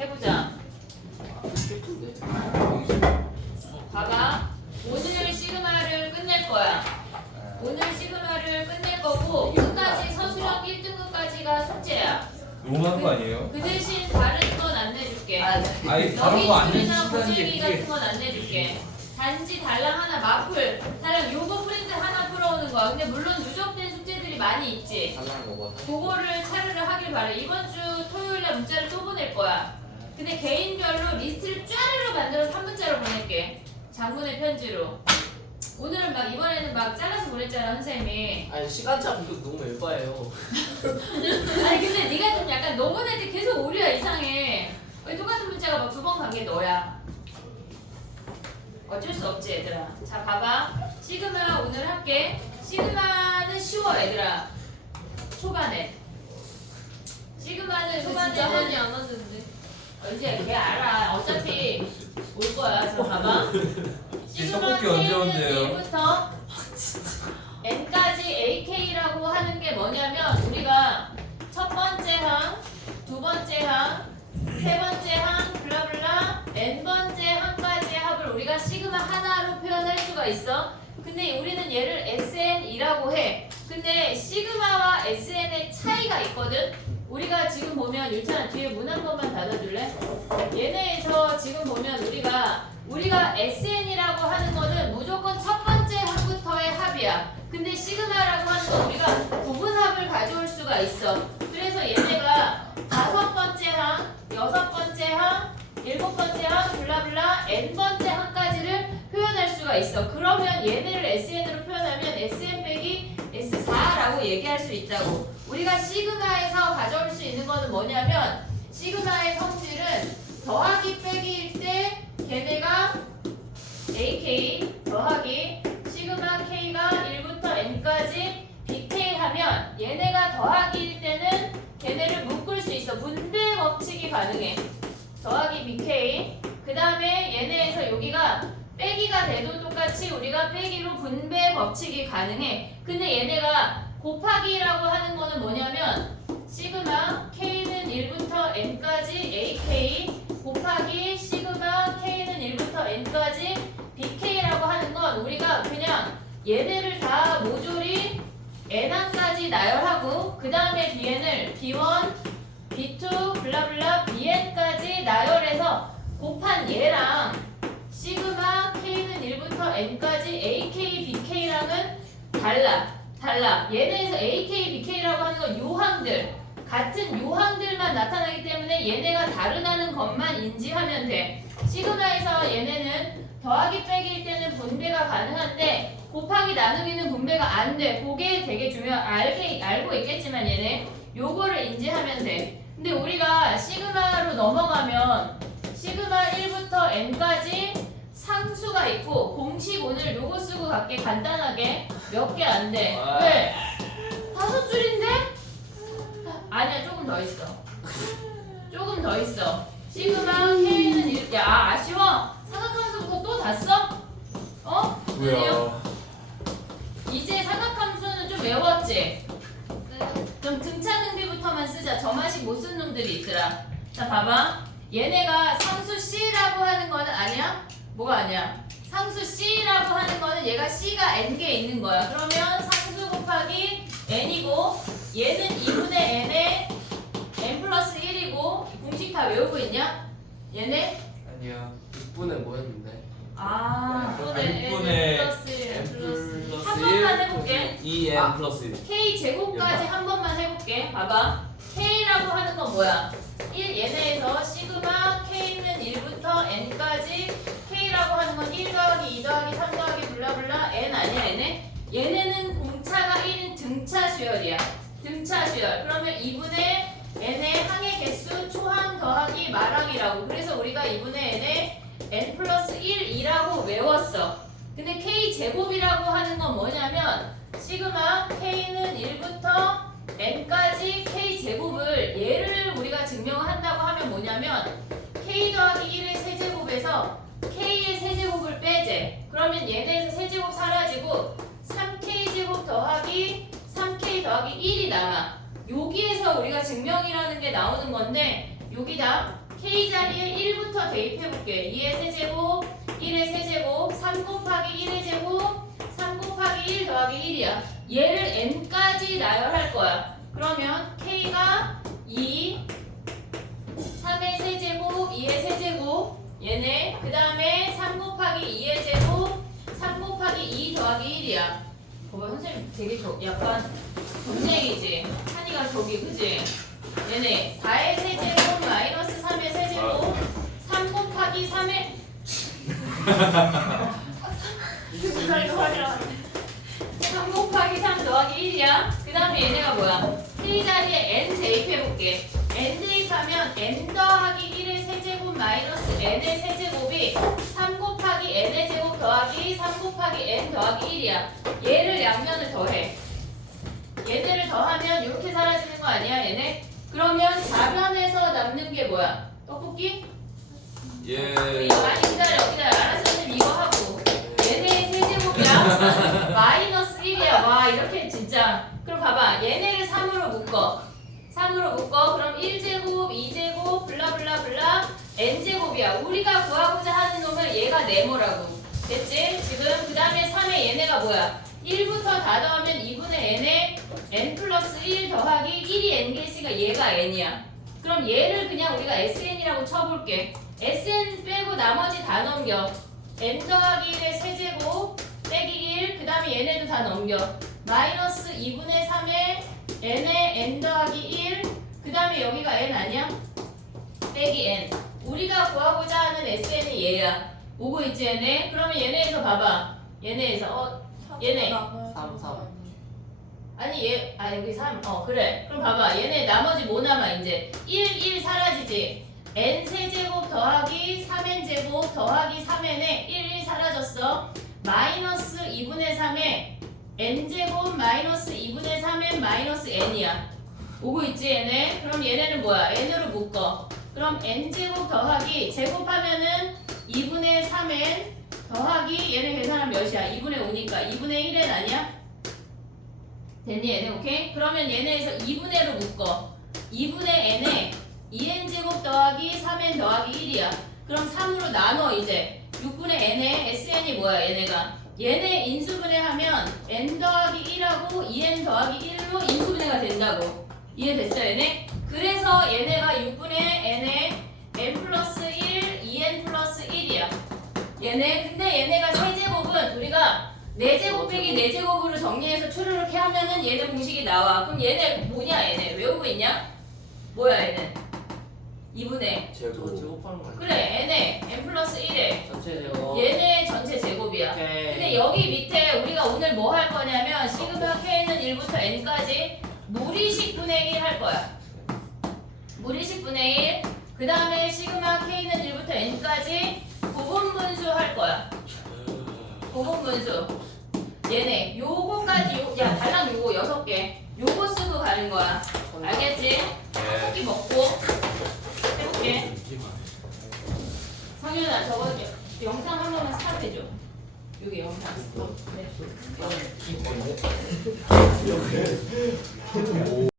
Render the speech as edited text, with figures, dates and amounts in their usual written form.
해보자. 봐봐. 오늘 시그마를 끝낼 거야. 오늘 시그마를 끝낼 거고 끝까지 서술형 1등급까지가 숙제야. 너무한 거 아니에요? 그 대신 다른 건 안 내줄게. 아니 다른 거 안 너비줄이나 내주시다는 고질기 게 같은 건 안 내줄게. 단지 달랑 하나 마플, 달랑 요거 프린트 하나 풀어오는 거야. 근데 물론 누적된 숙제들이 많이 있지. 그거를 차르를 하길 바래. 이번 주 토요일날 문자를 또 보낼 거야. 근데 개인별로 리스트를 쫘르르 만들어서 한 문자로 보낼게. 장문의 편지로. 오늘은 막 이번에는 막 잘라서 보냈잖아 선생님이. 아니 시간차 공격 너무 에바예요. 아니 근데 네가 좀 약간 너무 낼 때 계속 오류야 이상해. 왜 똑같은 문자가 막 두 번 간 게 너야. 어쩔 수 없지 얘들아. 자 봐봐. 시그마 오늘 할게. 시그마는 쉬워 얘들아. 초반에. 시그마는 진짜 많이 초반에는 안 왔는데. 이제 걔 알아. 어차피 올 거야. 자 봐봐. 떡볶이 언제 온대요? 1부터 N까지 AK라고 하는 게 뭐냐면 우리가 첫 번째 항, 두 번째 항, 세 번째 항, 블라블라 N번째 항까지의 합을 우리가 시그마 하나로 표현할 수가 있어. 근데 우리는 얘를 SN이라고 해. 근데 시그마와 SN의 차이가 있거든. 우리가 지금 보면 유찬아 뒤에 문 한 번만 닫아줄래? 얘네에서 지금 보면 우리가 SN이라고 하는 거는 무조건 첫 번째 항부터의 합이야. 근데 시그마라고 하는 건 우리가 부분합을 가져올 수가 있어. 그래서 얘네가 다섯 번째 항, 여섯 번째 항, 일곱 번째 항, 블라블라 N번째 항까지를 표현할 수가 있어. 그러면 얘네를 SN으로 표현하면 SN 빼기 S4라고 얘기할 수 있다고. 우리가 시그마에서 가져올 수 있는 거는 뭐냐면 시그마의 성질은 더하기 빼기일 때 걔네가 AK 더하기 시그마 K가 1부터 N까지 BK 하면 얘네가 더하기일 때는 걔네를 묶을 수 있어. 분배 법칙이 가능해. 더하기 BK 그 다음에 얘네에서 여기가 빼기가 돼도 똑같이 우리가 빼기로 분배 법칙이 가능해. 근데 얘네가 곱하기라고 하는 거는 뭐냐면 시그마 K는 1부터 N까지 AK 곱하기 시그마 K는 1부터 N까지 BK라고 하는 건 우리가 그냥 얘네를 다 모조리 N항까지 나열하고 그 다음에 Bn을 B1, B2, 블라블라 Bn까지 나열해서 곱한 얘랑 시그마 K는 1부터 N까지 AK, BK랑은 달라. 얘네에서 AK, BK라고 하는 건 요항들 같은 요항들만 나타나기 때문에 얘네가 다르다는 것만 인지하면 돼. 시그마에서 얘네는 더하기 빼기일 때는 분배가 가능한데 곱하기 나누기는 분배가 안 돼. 그게 되게 알고 있겠지만 얘네 요거를 인지하면 돼. 근데 우리가 시그마로 넘어가면 시그마 1부터 N까지 상수가 있고 공식 오늘 요거 쓰고 갈게. 간단하게 몇 개 안 돼. 왜? 5줄인데? 아니야 조금 더 있어. 조금 더 있어. 시그마 K는 1. 야 아쉬워. 사각함수부터 또 다 써? 어? 뭐야? 이제 사각함수는 좀 외웠지? 그럼 등차등비부터만 쓰자. 저만식 못 쓴 놈들이 있더라. 자 봐봐. 얘네가 상수 C라고 하는 거는 아니야? 뭐가 아니야? 상수 C라고 하는 거는 얘가 C가 N개 있는 거야. 그러면 상수 곱하기 N이고 얘는 2분의 N에 N 플러스 1이고 공식 다 외우고 있냐? 얘네? 아니야. 6분은 뭐였는데? 아, N 분의 N 플러스 1 N 플러스 한 번만 해볼게. 2N 플러스 1. K 제곱까지 한 번만 해볼게. 봐봐. K라고 하는 건 뭐야? 1 얘네에서 시그마 K는 1부터 N까지 K라고 하는 건 1 더하기 2 더하기 3 더하기 블라블라 N 아니야 얘네? 얘네는 공차가 1인 등차 수열이야. 등차 수열. 그러면 2분의 N의 항의 개수 초항 더하기 마랑이라고. 그래서 우리가 2분의 N의 N 플러스 1이라고 외웠어. 근데 K 제곱이라고 하는 건 뭐냐면 시그마 K는 1부터 N까지 K 제곱을 얘를 우리가 증명한다고 하면 뭐냐면 K 더하기 1의 세제곱에서 K의 세제곱을 빼재. 그러면 얘네에서 세제곱 사라지고 3K 제곱 더하기 3K 더하기 1이 남아. 여기에서 우리가 증명이라는 게 나오는 건데 여기다 K 자리에 1부터 대입해볼게. 2의 세제곱, 1의 세제곱, 3 곱하기 1의 제곱, 3 곱하기 1 더하기 1이야. 얘를 n까지 나열할 거야. 그러면 K가 2, 3의 세제곱, 2의 세제곱, 얘네. 그 다음에 3 곱하기 2의 제곱, 3 곱하기 2 더하기 1이야. 봐봐, 선생님 되게 약간 점쟁이지? 한이가 저기, 그지? 얘네 4의 세제곱 마이너스 3의 세제곱 3 곱하기 3의 3 곱하기 3 더하기 1이야. 그 다음에 얘네가 뭐야? K 자리에 n 대입해볼게. n 대입하면 n 더하기 1의 세제곱 마이너스 n의 세제곱이 3 곱하기 n의 제곱 더하기 3 곱하기 n 더하기 1이야. 얘를 양면을 더해. 얘네를 더하면 이렇게 사라지는 거 아니야, 얘네? 그러면 좌변에서 남는 게 뭐야? 떡볶이? 예. 많이 기다려. 알았어, 선생님 이거 하고. 얘네 세제곱이야. 마이너스 1이야. 와, 이렇게 진짜. 그럼 봐봐. 얘네를 3으로 묶어. 3으로 묶어. 그럼 1제곱, 2제곱, 블라블라블라, n제곱이야. 우리가 구하고자 하는 놈을 얘가 네모라고. 됐지? 지금 그 다음에 3에 얘네가 뭐야? 1부터 다 더하면 2분의 n에 n 플러스 1 더하기 1이 n개시가 얘가 n이야. 그럼 얘를 그냥 우리가 sn이라고 쳐볼게. sn 빼고 나머지 다 넘겨. n 더하기 1의 세제곱 빼기 1, 그 다음에 얘네도 다 넘겨. 마이너스 2분의 3에 n에 n 더하기 1, 그 다음에 여기가 n 아니야? 빼기 n. 우리가 구하고자 하는 sn이 얘야. 오고 있지 얘네? 그러면 얘네에서 봐봐. 얘네에서 얘네 3, 3. 아니 얘 여기 3 그래. 그럼 봐봐. 얘네 나머지 뭐 남아 이제 1 사라지지. n 세제곱 더하기 3n 제곱 더하기 3n에 1 사라졌어. 마이너스 2분의 3에 n 제곱 마이너스 2분의 3n 마이너스 n이야. 오고 있지 얘네? 그럼 얘네는 뭐야? n으로 묶어. 그럼 n 제곱 더하기 제곱하면은 2분의 3n 더하기 얘네 계산하면 몇이야? 2분의 5니까 2분의 1n 아니야? 됐니 얘네? 오케이? 그러면 얘네에서 2분의로 묶어. 2분의 n에 2n제곱 더하기 3n 더하기 1이야. 그럼 3으로 나눠 이제. 6분의 n에 sn이 뭐야 얘네가? 얘네 인수분해하면 n 더하기 1하고 2n 더하기 1로 인수분해가 된다고. 이해됐어 얘네? 그래서 얘네가 6분의 n에 n 플러스 1, 2n 플러스 1이야. 얘네 근데 얘네가 세제곱은 우리가 4제곱 빼기 4제곱으로 정리해서 추르륵 해 하면은 얘네 공식이 나와. 그럼 얘네 뭐냐 얘네 외우고 있냐? 뭐야 얘네? 2분의 저거 제곱하는 거 아니야? 그래 n에 n 플러스 1에 전체 제곱. 얘네 전체 제곱이야. 오케이. 근데 여기 밑에 우리가 오늘 뭐 할 거냐면 시그마 k는 1부터 n까지 무리식 분의 1 할 거야. 무리식 분의 1. 그 다음에 시그마 k는 1부터 n까지 고분분수 할 거야. 고분분수. 얘네 요거까지 야 달랑 요거 6개. 요거 쓰고 가는 거야. 알겠지? 떡볶이 먹고 해볼게. 성윤아 저거 영상 한 번만 스탑해줘. 여기 영상 스톱. 네.